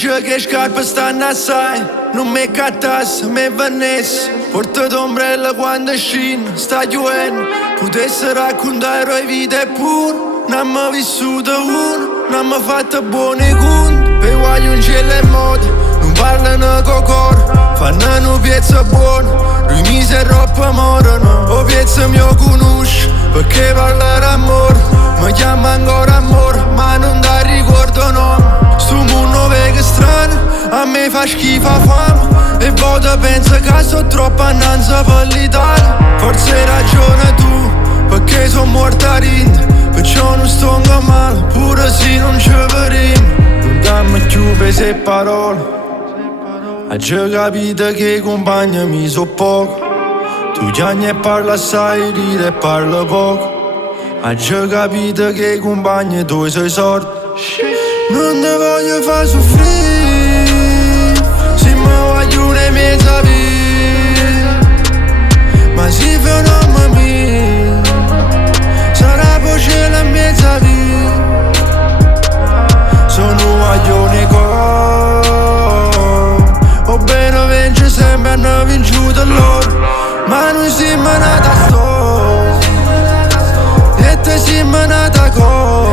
dice che scarpe stanno assai, non mi cattassi, mi vennessi. Portato ombrella quando scino, sta chiudendo. Potessi raccontare le vite pure, non mi vissuto uno, non mi fatto buone conti. Per guaglio un cielo e moda, non parlano con cor, fanno una piazza buona, lui mi se troppo morano. O piazza mio conosci, perché parlare amore, mi chiama ancora amore, ma non da ricordo no. Sto mondo vega strano, a me fa schifo fame, e voto penso che sto troppo annanza per l'Italia. Forse hai ragione tu, perché sono morta rinda, perciò non sto male, pure se non ci vedremo. Non dammi più per se parole, hai già capito che i compagni mi so poco. Tu chiami e parla assai, ride e parla poco. Hai già capito che i compagni tu sei sordi. Non ti voglio far soffrire, se mi voglio una mezza vita, ma se non mi sarà poi c'è la mezza vita. Sono un guaglione o bene vince sempre, hanno vinciuto loro, ma noi siamo nati a sto, e te siamo nati a cosa.